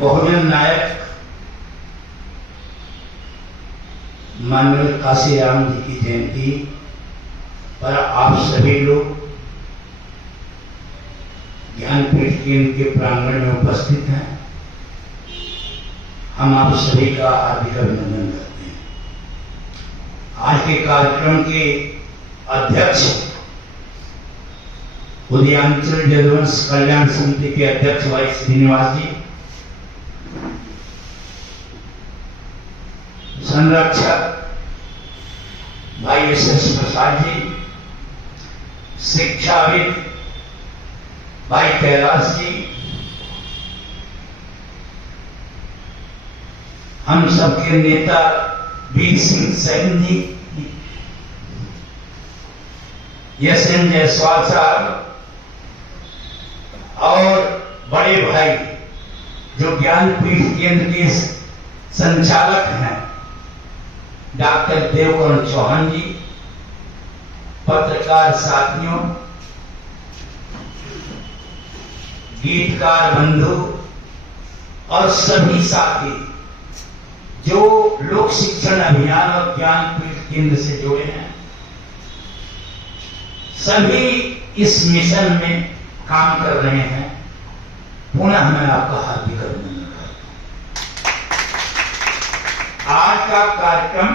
बहुजन नायक माननीय काशीराम जी की जयंती पर आप सभी लोग ज्ञानपीठ केंद्र के प्रांगण में उपस्थित हैं। हम आप सभी का हार्दिक अभिनंदन करते हैं। आज के कार्यक्रम के अध्यक्ष उदयांचल यदुवंश कल्याण समिति के अध्यक्ष भाई श्रीनिवास जी, संरक्षक भाई एस प्रसाद जी, शिक्षाविद भाई कैलाश जी, हम सबके नेता वीर सिंह सैन जी, एस.एन. जायसवाल साहब और बड़े भाई जो ज्ञानपीठ केंद्र के संचालक हैं डॉक्टर देवकरण चौहान जी, पत्रकार साथियों, गीतकार बंधु और सभी साथी जो लोक शिक्षण अभियान और ज्ञानपीठ केंद्र से जुड़े हैं, सभी इस मिशन में काम कर रहे हैं। पुनः मैं आपका हार्दिक अभिनंदन करता हूं। आज का कार्यक्रम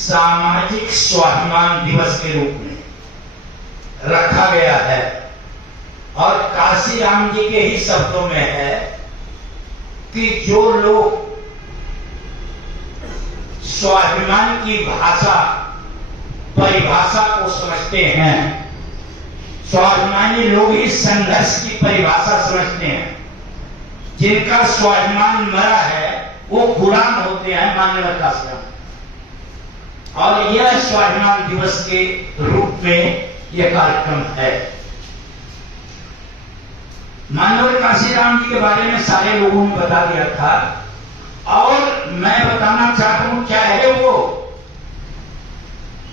सामाजिक स्वाभिमान दिवस के रूप में रखा गया है और काशीराम जी के ही शब्दों में है कि जो लोग स्वाभिमान की भाषा परिभाषा को समझते हैं, स्वाभिमानी लोग ही संघर्ष की परिभाषा समझते हैं। जिनका स्वाभिमान मरा है वो गुलाम होते हैं माननीय काशीराम। और यह स्वाभिमान दिवस के रूप में यह कार्यक्रम है। माननीय काशीराम जी के बारे में सारे लोगों ने बता दिया था और मैं बताना चाहता हूं, क्या है वो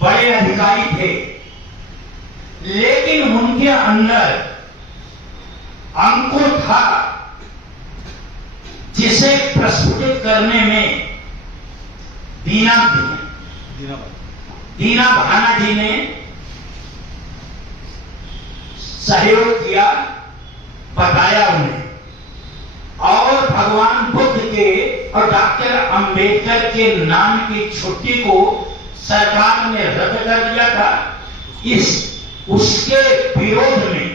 बड़े अधिकारी थे, लेकिन उनके अंदर अंकुर था जिसे प्रस्फुटित करने में दीना भाना जी ने सहयोग किया, बताया उन्हें। और भगवान बुद्ध के और डॉक्टर अंबेडकर के नाम की छुट्टी को सरकार ने रद्द कर दिया था। उसके विरोध में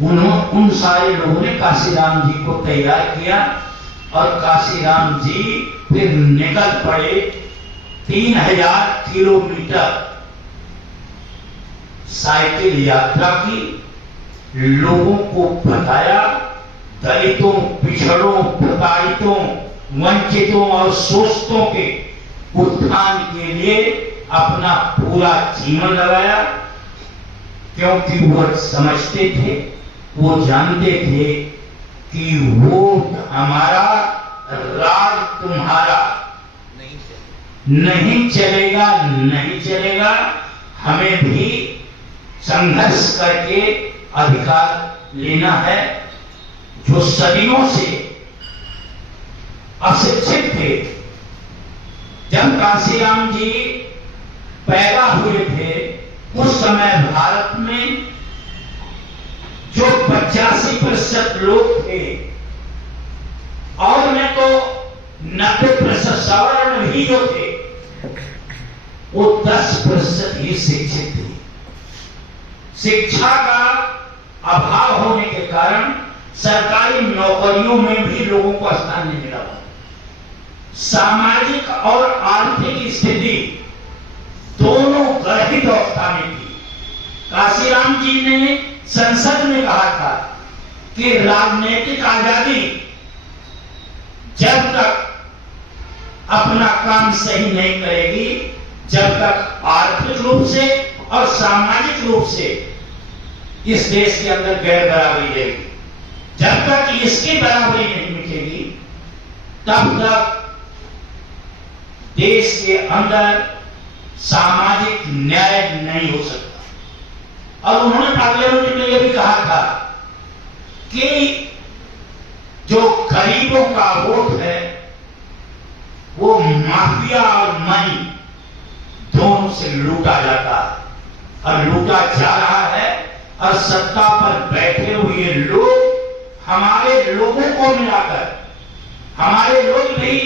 उन सारे लोगों ने काशीराम जी को तैयार किया और काशीराम जी फिर निकल पड़े 3000 किलोमीटर साइकिल यात्रा की, लोगों को बताया, दलितों, पिछड़ों, प्रताड़ितों, वंचितों और शोषितों के उत्थान के लिए अपना पूरा जीवन लगाया। क्योंकि वो समझते थे, वो जानते थे कि वोट हमारा, राज तुम्हारा नहीं चलेगा। हमें भी संघर्ष करके अधिकार लेना है। जो सदियों से अशिक्षित थे, जब काशीराम जी पैदा हुए थे उस समय भारत में जो 85% लोग थे और उनमें तो 90% सवर्ण भी जो थे, वो 10% ही शिक्षित थे। शिक्षा का अभाव होने के कारण सरकारी नौकरियों में भी लोगों को स्थान नहीं मिला। सामाजिक और आर्थिक स्थिति दोनों गर्भित अवस्था में थी। काशीराम जी ने संसद में कहा था कि राजनीतिक आजादी जब तक अपना काम सही नहीं करेगी, जब तक आर्थिक रूप से और सामाजिक रूप से इस देश के अंदर गैर बराबरी रहेगी, जब तक इसकी बराबरी नहीं मिटेगी, तब तक देश के अंदर सामाजिक न्याय नहीं हो सकता। और उन्होंने पार्लियामेंट में यह भी कहा था कि जो गरीबों का वोट है वो माफिया और मनी दोनों से लूटा जाता है और लूटा जा रहा है, और सत्ता पर बैठे हुए लोग हमारे लोगों को मिलाकर, हमारे लोग भी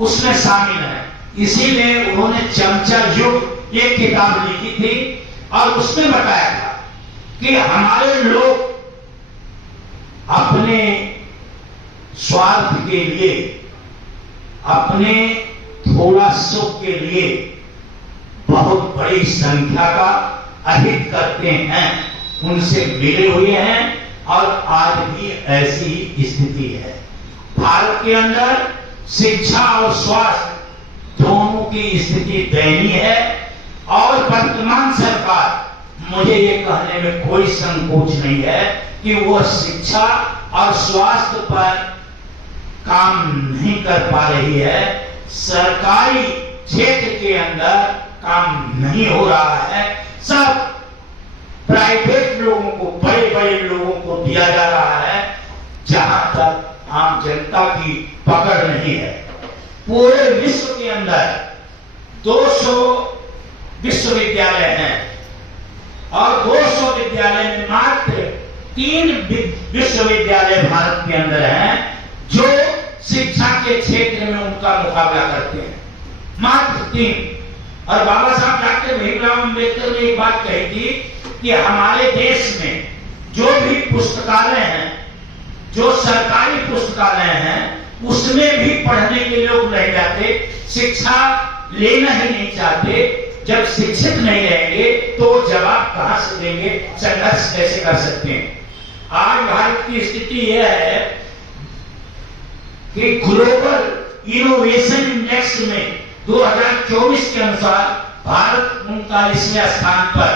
उसमें शामिल हैं। इसीलिए उन्होंने चमचा युग एक किताब लिखी थी और उसमें बताया था कि हमारे लोग अपने स्वार्थ के लिए, अपने थोड़ा सुख के लिए बहुत बड़ी संख्या का अहित करते हैं, उनसे मिले हुए हैं और आज भी ऐसी ही स्थिति है। भारत के अंदर शिक्षा और स्वास्थ्य दोनों की स्थिति दयनीय है और वर्तमान सरकार, मुझे ये कहने में कोई संकोच नहीं है कि वो शिक्षा और स्वास्थ्य पर काम नहीं कर पा रही है। सरकारी क्षेत्र के अंदर काम नहीं हो रहा है, सब प्राइवेट लोगों को, बड़े बड़े लोगों को दिया जा रहा है, जहां तक आम जनता की पकड़ नहीं है। पूरे विश्व के अंदर 200 विश्वविद्यालय हैं और 200 विद्यालय में मात्र 3 विश्वविद्यालय भारत के अंदर हैं जो शिक्षा के क्षेत्र में उनका मुकाबला करते हैं, मात्र 3। और बाबा साहब डॉक्टर भीमराव अंबेडकर ने एक बात कही थी कि हमारे देश में जो भी पुस्तकालय हैं, जो सरकारी पुस्तकालय हैं, उसमें भी पढ़ने के लोग नहीं जाते, शिक्षा लेना ही नहीं चाहते। जब शिक्षित नहीं रहेंगे तो जवाब कहां से देंगे, संघर्ष कैसे कर सकते हैं। आज भारत की स्थिति यह है कि ग्लोबल इनोवेशन इंडेक्स में 2024 के अनुसार भारत 39वें स्थान पर,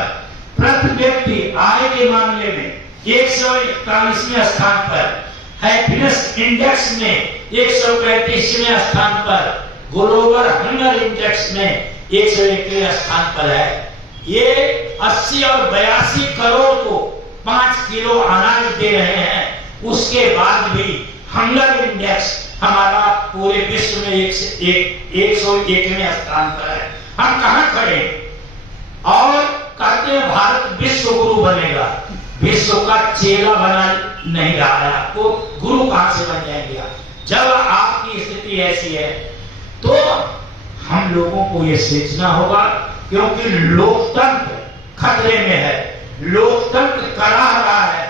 प्रति व्यक्ति आय के मामले में 141वें स्थान पर, हैप्पीनेस इंडेक्स में 135वें स्थान पर, ग्लोबल हंगर इंडेक्स में 101वें स्थान पर है। ये 80 और 82 करोड़ को 5 किलो अनाज दे रहे हैं, उसके बाद भी हंगर इंडेक्स हमारा पूरे विश्व में 101वें स्थान पर है। हम कहां खड़े और कहते हैं भारत विश्व गुरु बनेगा, विश्व का चेला बना नहीं रहा है, आपको गुरु कहां से बन जाएंगे आप? जब आपकी स्थिति ऐसी है तो हम लोगों को यह सोचना होगा, क्योंकि लोकतंत्र खतरे में है, लोकतंत्र करा रहा है,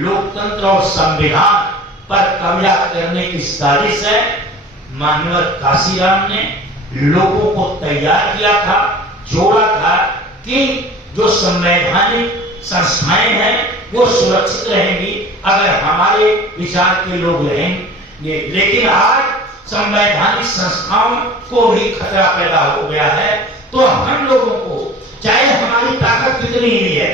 लोकतंत्र और संविधान पर कब्जा करने की साजिश है। माननीय काशीराम ने लोगों को तैयार किया था, जोड़ा था कि जो संवैधानिक संस्थाएं हैं वो सुरक्षित रहेंगी अगर हमारे विचार के लोग रहेंगे। लेकिन आज संवैधानिक संस्थाओं को भी खतरा पैदा हो गया है। तो हम लोगों को, चाहे हमारी ताकत कितनी ही है,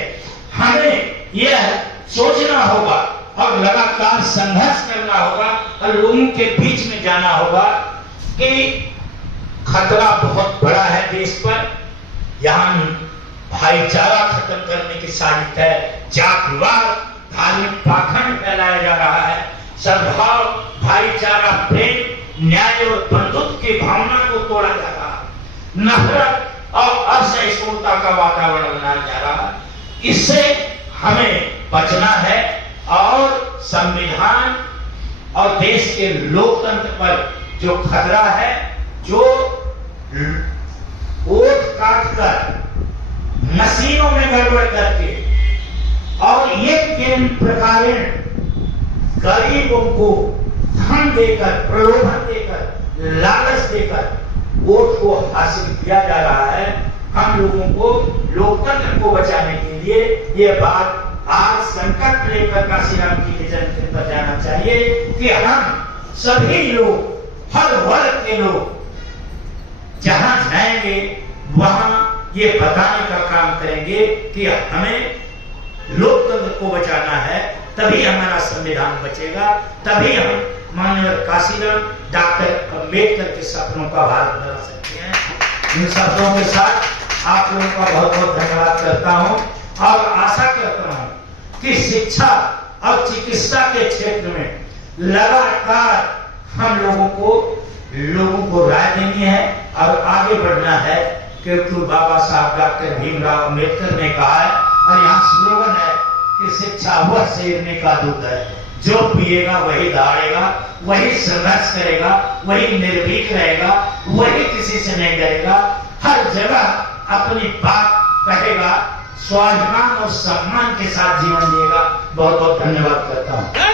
हमें यह सोचना होगा और लगातार संघर्ष करना होगा और लोगों के बीच में जाना होगा कि खतरा बहुत बड़ा है देश पर। यहाँ भाईचारा खत्म करने की साजिश है, जातिवाद, धार्मिक पाखंड फैलाया जा रहा है, सद्भाव, भाईचारा, प्रेम, न्याय और बंधुत्व की भावना को तोड़ा जा रहा है, नफरत और असहिष्णुता का वातावरण बनाया जा रहा है। इससे हमें बचना है और संविधान और देश के लोकतंत्र पर जो खतरा है, जो वोट काटकर मशीनों में गड़बड़ करके और एक प्रकार गरीबों को धन देकर, प्रलोभन देकर, लालच देकर वोट को हासिल किया जा रहा है। हम लोगों को लोकतंत्र को बचाने के लिए ये बात आज संकल्प लेकर काशीराम जी के जन्मदिन पर जाना चाहिए कि हम सभी लोग, हर वर्ग के लोग जहां जाएंगे वहां ये बताने का काम करेंगे कि हमें लोकतंत्र को बचाना है, तभी हमारा संविधान बचेगा, तभी हम माननीय काशीराम डॉक्टर अंबेडकर के सपनों का भारत बना सकते हैं। इन शब्दों के साथ आप लोगों का बहुत बहुत धन्यवाद करता हूं और आशा करता हूं कि शिक्षा और चिकित्सा के क्षेत्र में लगातार हम लोगों को राय देनी है और आगे बढ़ना है, क्योंकि बाबा साहब डॉक्टर भीमराव अम्बेडकर ने कहा है, और यहाँ स्लोगन है कि शिक्षा वह शेरनी का दूध है, जो पिएगा वही दौड़ेगा, वही संघर्ष करेगा, वही निर्भीक रहेगा, वही किसी से नहीं डरेगा, हर जगह अपनी बात कहेगा, स्वाभिमान और सम्मान के साथ जीवन जिएगा। बहुत बहुत धन्यवाद करता हूँ।